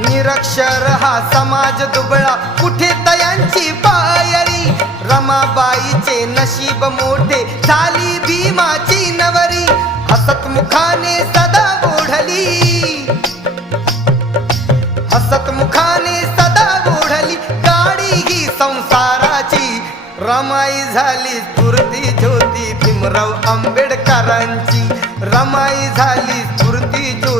निरक्षर हा समाज दुबळा, कुठे तयांची पायरी. रमाबाईचे नशीब मोठे, झाली भीमाची नवरी. हसत मुखाने सदा ओढली, हसत मुखाने सदा ओढली गाडी ही संसाराची. रमाई झाली स्फूर्ती ज्योती भीमराव आंबेडकरांची. रमाई झाली स्फूर्ती ज्योती